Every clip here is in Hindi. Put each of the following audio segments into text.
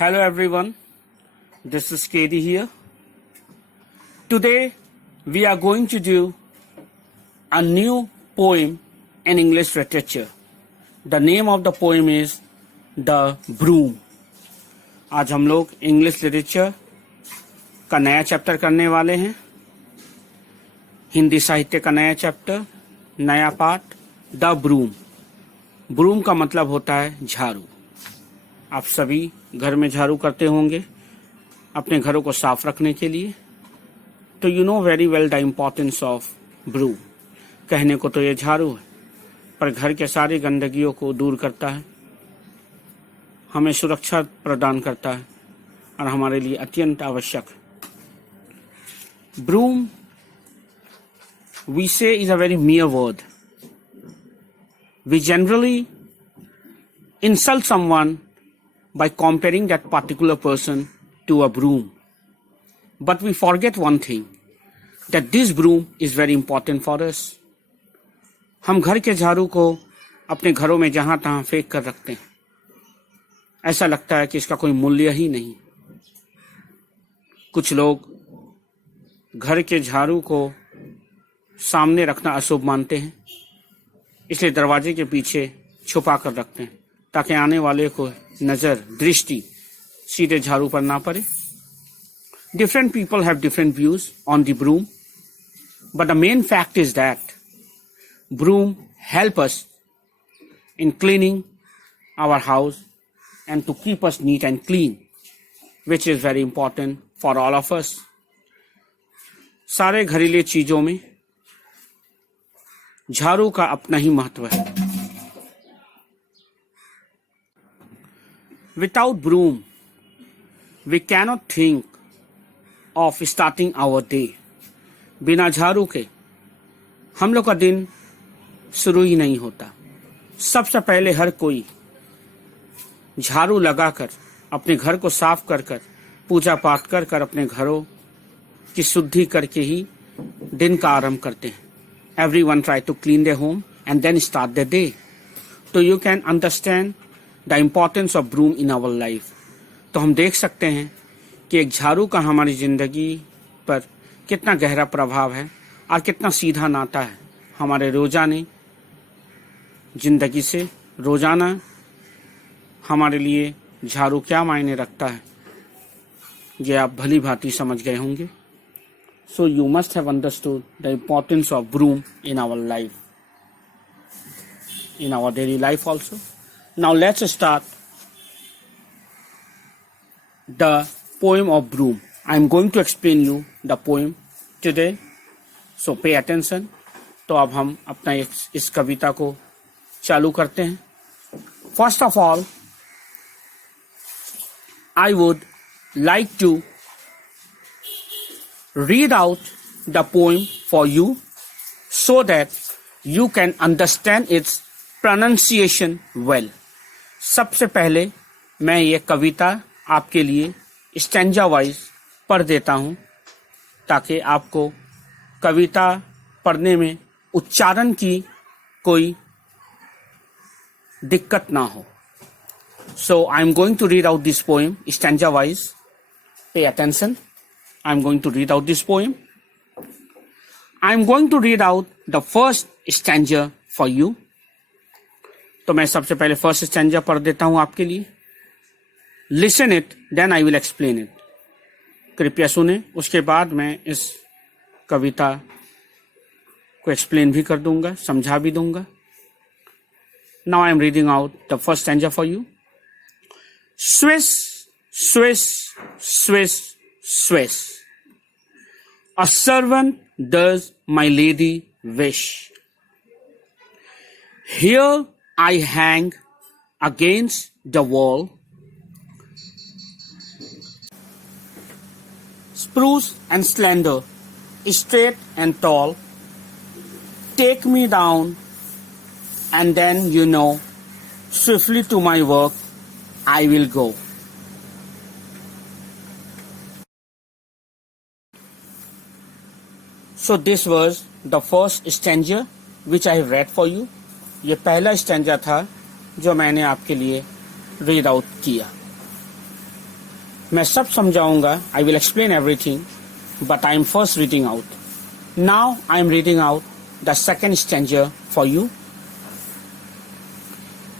Hello everyone, this is KD here. Today we are going to do a new poem in English literature. The name of the poem is The Broom. आज हम लोग इंग्लिश लिटरेचर का नया चैप्टर करने वाले हैं. हिंदी साहित्य का नया चैप्टर, नया पाठ, द ब्रूम. ब्रूम का मतलब होता है झाड़ू. आप सभी घर में झाड़ू करते होंगे अपने घरों को साफ रखने के लिए. तो you know very well the importance of broom. कहने को तो ये झाड़ू है, पर घर के सारी गंदगियों को दूर करता है, हमें सुरक्षा प्रदान करता है और हमारे लिए अत्यंत आवश्यक है. Broom we say is a very mere word. We generally insult someone by comparing that particular person to a broom. But we forget one thing, that this broom is very important for us. हम घर के झाड़ू को अपने घरों में जहां तहां फेंक कर रखते हैं. ऐसा लगता है कि इसका कोई मूल्य ही नहीं. कुछ लोग घर के झाड़ू को सामने रखना अशुभ मानते हैं, इसलिए दरवाजे के पीछे छुपा कर रखते हैं ताकि आने वाले को नजर दृष्टि सीधे झाड़ू पर ना पड़े. Different people have different views on the broom, but the main fact is that broom help us in cleaning our house and to keep us neat and clean, which is very important for all of us. सारे घरेलू चीजों में झाड़ू का अपना ही महत्व है. Without broom, we cannot think of starting our day. बिना झाड़ू के हम लोग का दिन शुरू ही नहीं होता. सबसे पहले हर कोई झाड़ू लगाकर अपने घर को साफ कर कर पूजा पाठ कर कर अपने घरों की शुद्धि करके ही दिन का आरंभ करते हैं. Everyone try to clean their home and then start their day. So you can understand the importance of broom in our life. तो हम देख सकते हैं कि एक झाड़ू का हमारी जिंदगी पर कितना गहरा प्रभाव है और कितना सीधा नाता है हमारे रोजाना जिंदगी से. रोजाना हमारे लिए झाड़ू क्या मायने रखता है ये आप भली भांति समझ गए होंगे. So you must have understood the importance of broom in our life, in our daily life also. Now let's start the poem of broom. I am going to explain you the poem today, so pay attention. तो अब हम अपना इस कविता को चालू करते हैं. First of all, I would like to read out the poem for you so that you can understand its pronunciation well. सबसे पहले मैं ये कविता आपके लिए स्टैंजा वाइज पढ़ देता हूँ ताकि आपको कविता पढ़ने में उच्चारण की कोई दिक्कत ना हो. So I am going to read out this poem stanza wise. Pay attention. I am going to read out this poem. I am going to read out the first stanza for you. तो मैं सबसे पहले फर्स्ट स्टैंजा पढ़ देता हूं आपके लिए. Listen it, then I will explain it. कृपया सुने, उसके बाद मैं इस कविता को एक्सप्लेन भी कर दूंगा, समझा भी दूंगा. Now I am reading out the first stanza for you. Swish, swish, swish, swish. A servant does my lady wish. Here I hang against the wall, spruce and slender, straight and tall. Take me down, and then you know, swiftly to my work I will go. So this was the first stanza which I have read for you. ये पहला स्टैंजा था जो मैंने आपके लिए रीड आउट किया. मैं सब समझाऊंगा. I will explain everything, but I am first reading out. Now I am reading out the second stanza for you.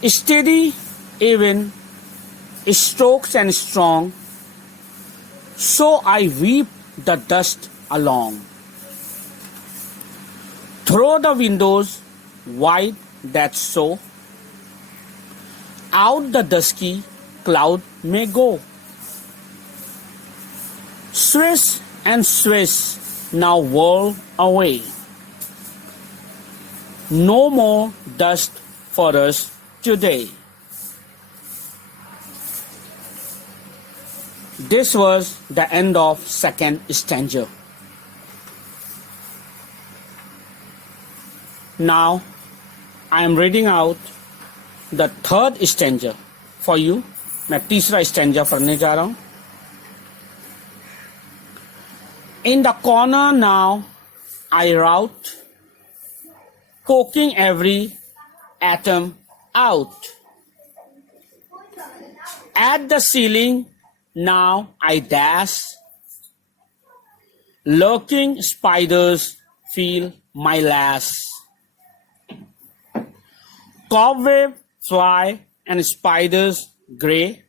Steady, even, strokes and strong, so I weep the dust along. Throw the windows wide that so out the dusky cloud may go. Swish and swish now whirl away. No more dust for us today. This was the end of second stanza. Now I am reading out the third stanza for you. मैं तीसरा stanza पढ़ने जा रहा हूं. In the corner now I rout, poking every atom out. At the ceiling now I dash, lurking spiders feel my lash. Cobweb, fly, and spiders grey,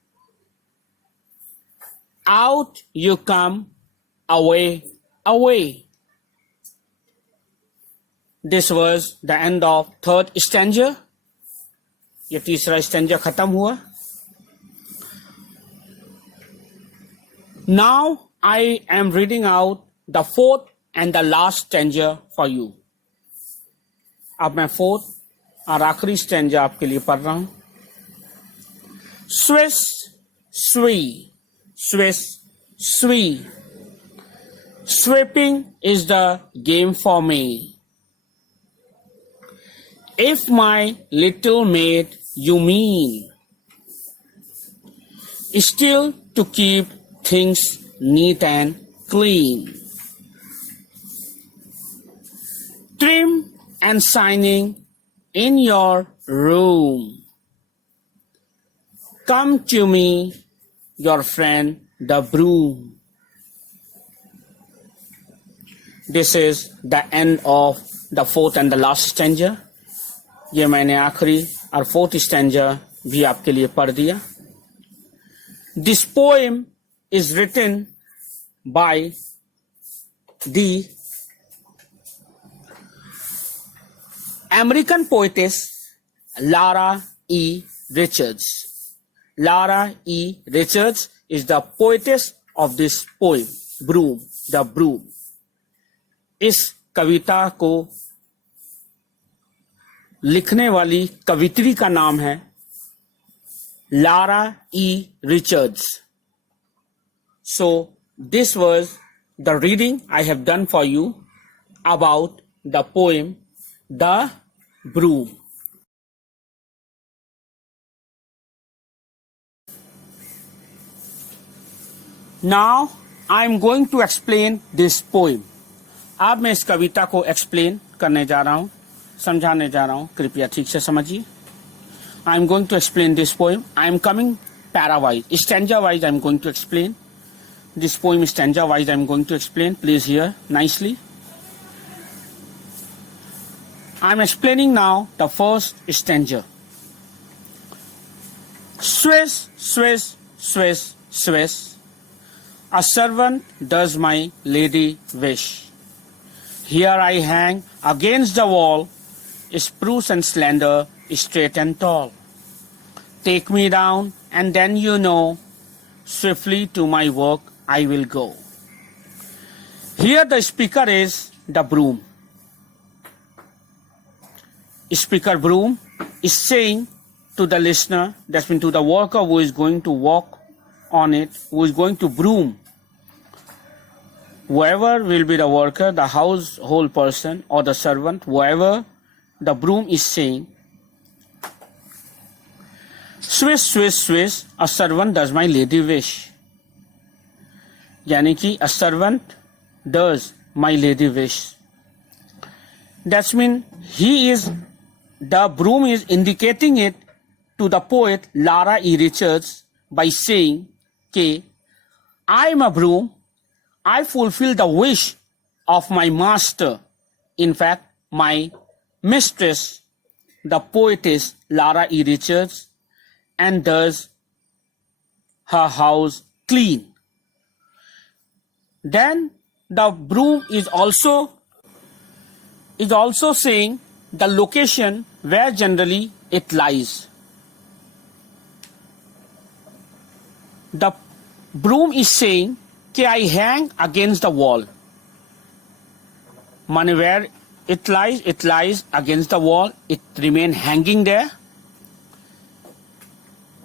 out you come, away, away. This was the end of third stanza. ये तीसरा stanza खत्म हुआ. Now I am reading out the fourth and the last stanza for you. अब मैं fourth और आखिरी stanza आपके लिए पढ़ रहा हूं. Swish, swee, swish, swee. Sweeping is the game for me. If my little maid you mean, still to keep things neat and clean, trim and shining in your room, come to me, your friend the broom. This is the end of the fourth and the last stanza. ये मैंने आखिरी और fourth stanza भी आपके लिए पढ़ दिया. This poem is written by the American poetess Lara E. Richards. Lara E. Richards is the poetess of this poem, Broom, the Broom. इस कविता को लिखने वाली कवित्री का नाम है Lara E Richards. So this was the reading I have done for you about the poem The Broom. Now I am going to explain this poem. अब मैं इस कविता को एक्सप्लेन करने जा रहा हूं, समझाने जा रहा हूं. कृपया ठीक से समझिए. I am going to explain this poem. I am coming para-wise, stanza-wise I am going to explain. This poem stanza-wise I am going to explain. Please hear nicely. I am explaining now the first stanza. Swish, swish, swish, swish. A servant does my lady wish. Here I hang against the wall, spruce and slender, straight and tall. Take me down, and then you know, swiftly to my work I will go. Here the speaker is the broom. Speaker broom is saying to the listener, that means to the worker who is going to walk on it, who is going to broom. Whoever will be the worker, the household person or the servant, whoever the broom is saying, swish, swish, swish, a servant does my lady wish. यानी कि a servant does my lady wish. That means the broom is indicating it to the poet Lara E. Richards by saying कि I am a broom. I fulfill the wish of my master. In fact, my mistress, the poetess Lara E. Richards, and does her house clean. Then the broom is also saying the location where generally it lies. The broom is saying कि I hang against the wall. Money where it lies against the wall. It remain hanging there.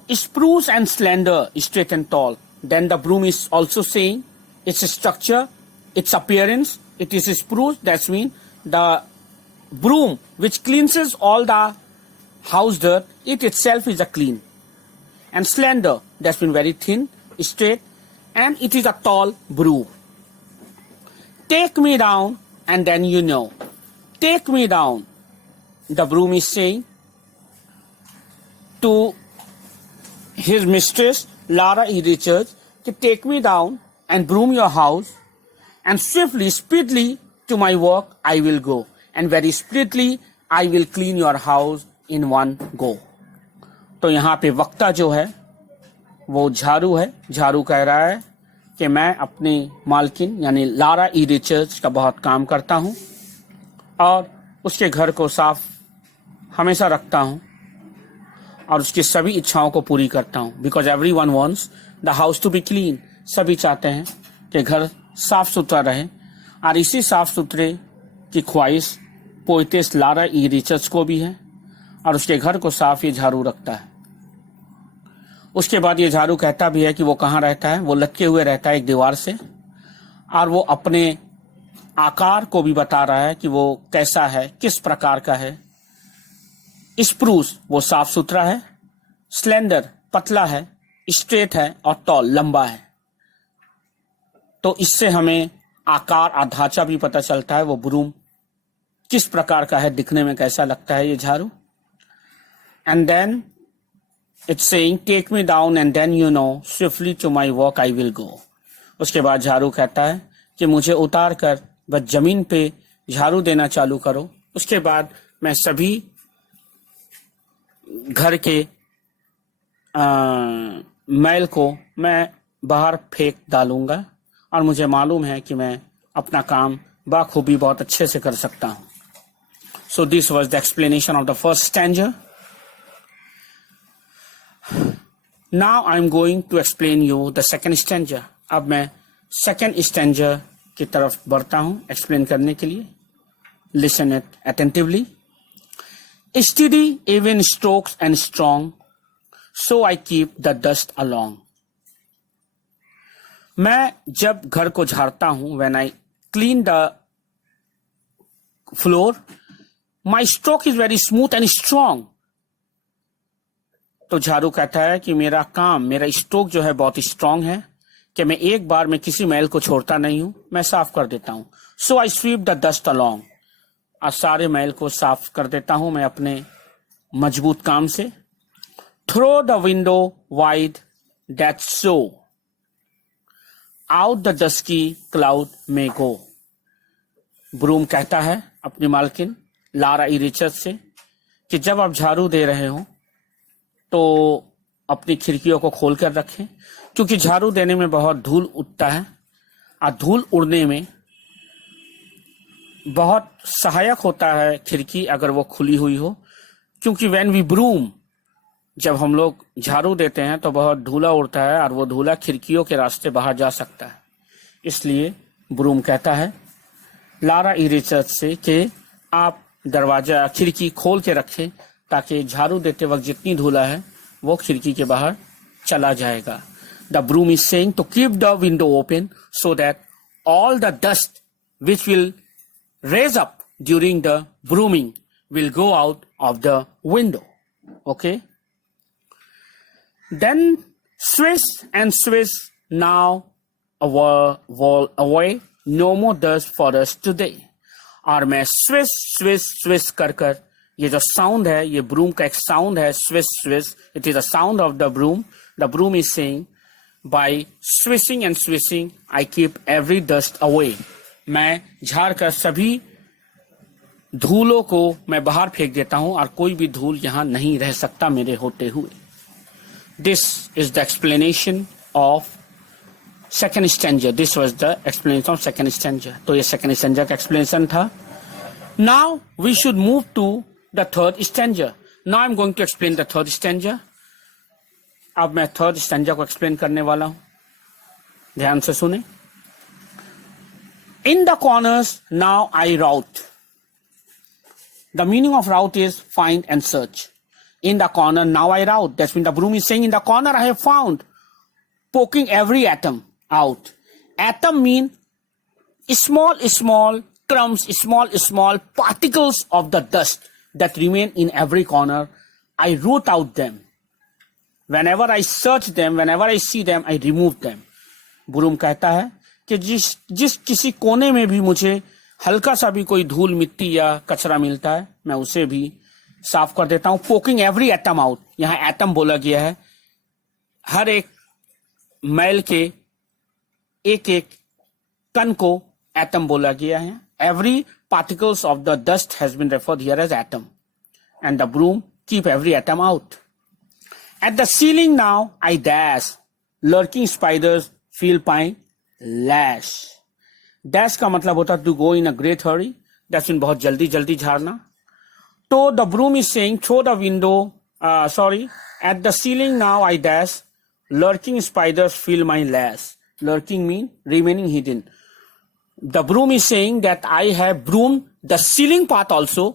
Spruce and slender, straight and tall. Then the broom is also saying its structure, its appearance. It is spruce. That means the broom which cleanses all the house dirt. It itself is a clean. And slender, that's been very thin, straight, and it is a tall broom. Take me down and then you know. Take me down. The broom is saying to his mistress, Lara E. Richards, to take me down and broom your house, and swiftly, speedily to my work I will go, and very speedily I will clean your house in one go. तो यहाँ पे वक्ता जो है वो झारू है. झारू कह रहा है कि मैं अपनी मालकिन यानी लारा ई रिचर्ड्स का बहुत काम करता हूँ और उसके घर को साफ हमेशा रखता हूँ और उसकी सभी इच्छाओं को पूरी करता हूँ. Because everyone wants the house to be clean. सभी चाहते हैं कि घर साफ सुथरा रहे, और इसी साफ सुथरे की ख्वाहिश पोएटेस लारा ई रिचर्ड्स को भी है, और उसके घर को साफ ये झाड़ू रखता है. उसके बाद ये झाड़ू कहता भी है कि वो कहाँ रहता है. वो लटके हुए रहता है एक दीवार से, और वो अपने आकार को भी बता रहा है कि वो कैसा है, किस प्रकार का है. स्प्रूस वो साफ सुथरा है, स्लेंडर पतला है, स्ट्रेट है, और टॉल लंबा है. तो इससे हमें आकार और ढांचा भी पता चलता है वो ब्रूम किस प्रकार का है, दिखने में कैसा लगता है ये झाड़ू. And then it's saying take me down and then you know swiftly to my work I will go. उसके बाद झाड़ू कहता है कि मुझे उतार कर बस जमीन पे झाड़ू देना चालू करो, उसके बाद मैं सभी घर के मैल को मैं बाहर फेंक डालूंगा, और मुझे मालूम है कि मैं अपना काम बाखूबी बहुत अच्छे से कर सकता हूं. So this was the explanation of the first stanza. Now I am going to explain you the second stanza. अब मैं सेकेंड स्टैंजा की तरफ बढ़ता हूं एक्सप्लेन करने के लिए. Listen it attentively. Steady, even strokes and strong, so I keep the dust along. मैं जब घर को झाड़ता हूं, when I clean the floor, my stroke is very smooth and strong. तो झाड़ू कहता है कि मेरा काम, मेरा स्ट्रोक जो है बहुत स्ट्रांग है, कि मैं एक बार में किसी मैल को छोड़ता नहीं हूं, मैं साफ कर देता हूं. So I sweep the dust along. और सारे मैल को साफ कर देता हूं मैं अपने मजबूत काम से. Throw the window wide that so out the dusky cloud may go. Broom कहता है अपनी मालकिन लारा ई रिचर्ड्स से कि जब आप झाड़ू दे रहे हो तो अपनी खिड़कियों को खोल कर रखें, क्योंकि झाड़ू देने में बहुत धूल उठता है, और धूल उड़ने में बहुत सहायक होता है खिड़की अगर वो खुली हुई हो. क्योंकि व्हेन वी ब्रूम, जब हम लोग झाड़ू देते हैं तो बहुत धूला उड़ता है, और वो धूला खिड़कियों के रास्ते बाहर जा सकता है. इसलिए ब्रूम कहता है लारा ई रिचर्ड्स से कि आप दरवाजा खिड़की खोल के रखें, ताकि झाड़ू देते वक्त जितनी धूला है वो खिड़की के बाहर चला जाएगा. The broom is saying to keep the window open so that all the dust which will raise up during the brooming will go out of the window. Okay. Then swish and swish now away, no more dust for us today. और मैं swish swish swish कर कर, ये जो साउंड है ये ब्रूम का एक साउंड है, swish swish, it is a sound of the broom. The broom is saying By swishing and swishing, I keep every dust away. मैं झाड़ कर सभी धूलों को मैं बाहर फेंक देता हूं और कोई भी धूल यहां नहीं रह सकता मेरे होते हुए. This is the explanation of second stanza. This was the explanation of second stanza. तो ये second stanza का explanation था. Now we should move to the third stanza. Now I'm going to explain the third stanza. अब मैं थर्ड स्टैंजा को एक्सप्लेन करने वाला हूं. ध्यान से सुने. In the corners now I rout. The meaning of rout is find and search. In the corner now I rout. That's when the broom is saying in the corner I have found. Poking every atom out. Atom mean small crumbs, small particles of the dust that remain in every corner. I root out them. Whenever I search them, whenever I see them, I remove them. Broom कहता है कि जिस किसी कोने में भी मुझे हल्का सा भी कोई धूल मिट्टी या कचरा मिलता है मैं उसे भी साफ कर देता हूं. Poking every atom out. यहां एटम बोला गया है. हर एक मैल के एक एक कण को एटम बोला गया है. Every particles of the dust has been referred here as atom and the broom keep every atom out. At the ceiling now I dash. Lurking spiders feel my lash. Dash का मतलब होता है to go in a great hurry. That's in बहुत जल्दी झाड़ना. So the broom is saying through the window. At the ceiling now I dash. Lurking spiders feel my lash. Lurking mean remaining hidden. The broom is saying that I have broomed the ceiling part also.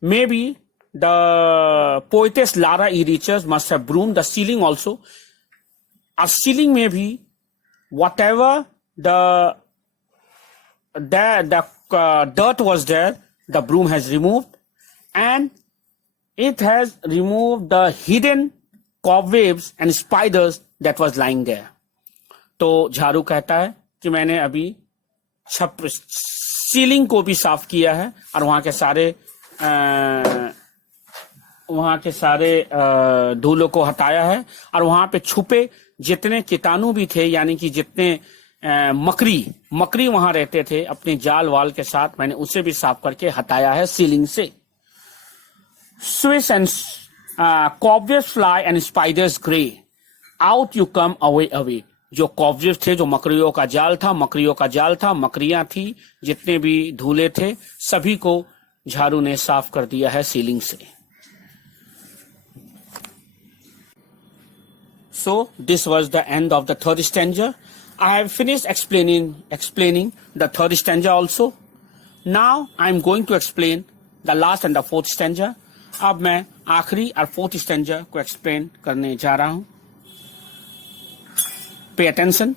Maybe the poetess Lara E. Richards must have broomed the ceiling also. A ceiling में भी whatever the dirt was there, the broom has removed, and it has removed the hidden cobwebs and spiders that was lying there. तो झाड़ू कहता है कि मैंने अभी सीलिंग को भी साफ किया है और वहां के सारे धूलों को हटाया है और वहां पे छुपे जितने कीटाणु भी थे यानी कि जितने मकड़ी वहां रहते थे अपने जाल वाल के साथ मैंने उसे भी साफ करके हटाया है सीलिंग से. Swiss and cobwebs fly and spiders gray. Out you come away. जो कॉब्जेस थे, जो मकड़ियों का जाल था, मकड़ियां थी, जितने भी धूले थे सभी को झाड़ू ने साफ कर दिया है सीलिंग से. So this was the end of the third stanza. I have finished explaining the third stanza also. Now I am going to explain the last and the fourth stanza. अब मैं आखिरी और फोर्थ स्टैंजा को एक्सप्लेन करने जा रहा हूं. Pay attention.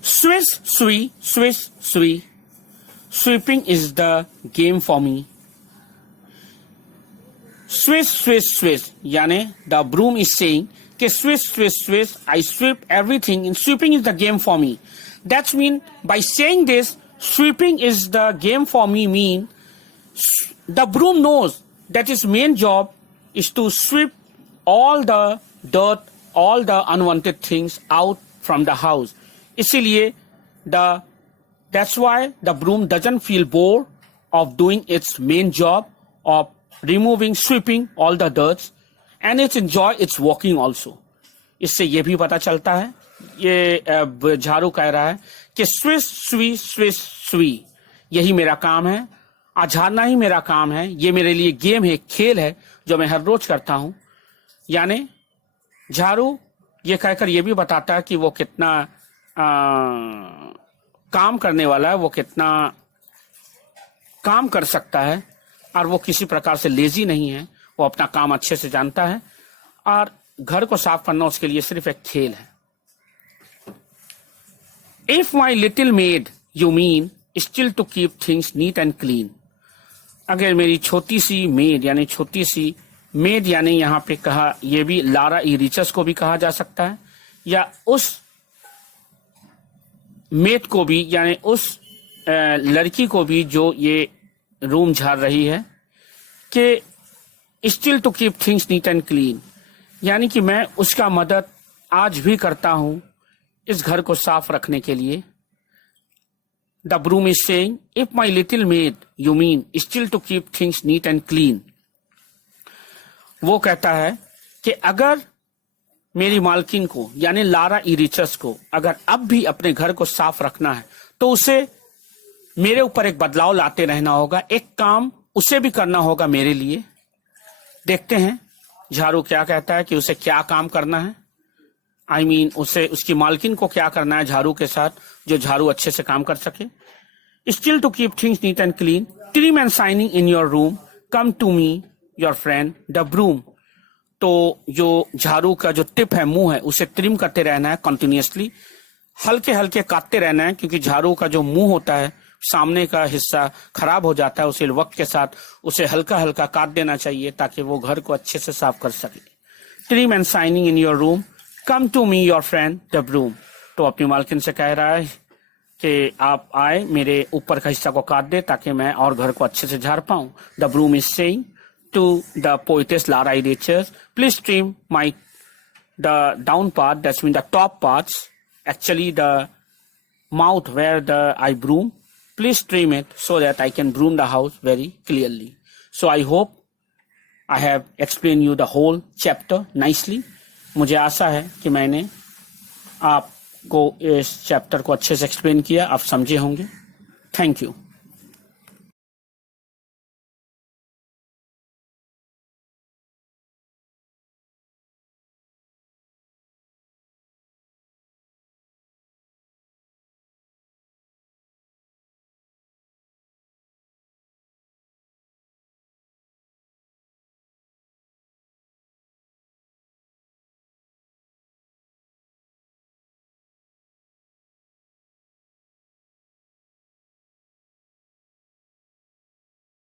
Swish, swish. Sweeping is the game for me. Swish. यानी the broom is saying कि swish. I sweep everything and sweeping is the game for me. That's mean by saying this, sweeping is the game for me mean the broom knows that his main job is to sweep all the dirt, all the unwanted things out from the house. इसीलिए that's why the broom doesn't feel bored of doing its main job of sweeping all the dirt, and it enjoy its walking also. इससे ये भी पता चलता है, ये झाड़ू कह रहा है कि स्विश यही मेरा काम है, झाड़ना ही मेरा काम है, ये मेरे लिए गेम है, खेल है जो मैं हर रोज करता हूं. यानी झाड़ू ये कहकर ये भी बताता है कि वो कितना काम करने वाला है, वो कितना काम कर सकता है और वो किसी प्रकार से लेजी नहीं है, वो अपना काम अच्छे से जानता है और घर को साफ करना उसके लिए सिर्फ एक खेल है. If my little maid you mean still to keep things neat and clean. अगर मेरी छोटी सी मेड यानी यहाँ पे कहा, ये भी लारा ई रिचर्स को भी कहा जा सकता है या उस मेड को भी यानी उस लड़की को भी जो ये रूम झाड़ रही है कि still to keep things neat and clean, यानी कि मैं उसका मदद आज भी करता हूं इस घर को साफ रखने के लिए। The broom is saying, if my little maid you mean still to keep things neat and clean. वो कहता है कि अगर मेरी मालकिन को यानी लारा इरिचस को अगर अब भी अपने घर को साफ रखना है तो उसे मेरे ऊपर एक बदलाव लाते रहना होगा, एक काम उसे भी करना होगा मेरे लिए। देखते हैं झाड़ू क्या कहता है कि उसे क्या काम करना है। I mean, उसे उसकी मालकिन को क्या करना है झाड़ू के साथ, जो झाड़ू अच्छे से काम कर सके। Still to keep things neat and clean, trim and shining in your room, come to me your friend the broom. तो जो झाड़ू का जो टिप है, मुंह है, उसे ट्रिम करते रहना है कंटिन्यूअसली, हल्के हल्के काटते रहना है, क्योंकि झाड़ू का जो मुंह होता है सामने का हिस्सा खराब हो जाता है, उसे वक्त के साथ उसे हल्का हल्का काट देना चाहिए ताकि वो घर को अच्छे से साफ कर सके। Trim and shining in your room, come to me your friend the broom. तो अपनी मालकिन से कह रहा है कि आप आए, मेरे ऊपर का हिस्सा को काट दे ताकि मैं और घर को अच्छे से झाड़ पाऊं। The broom is saying to the poetess Lara Irichus, please trim my the down part, that's mean the top parts, actually the mouth where I broom. Please trim it so that I can broom the house very clearly. So I hope I have explained you the whole chapter nicely. मुझे आशा है कि मैंने आपको इस चैप्टर को अच्छे से एक्सप्लेन किया, आप समझे होंगे। Thank you.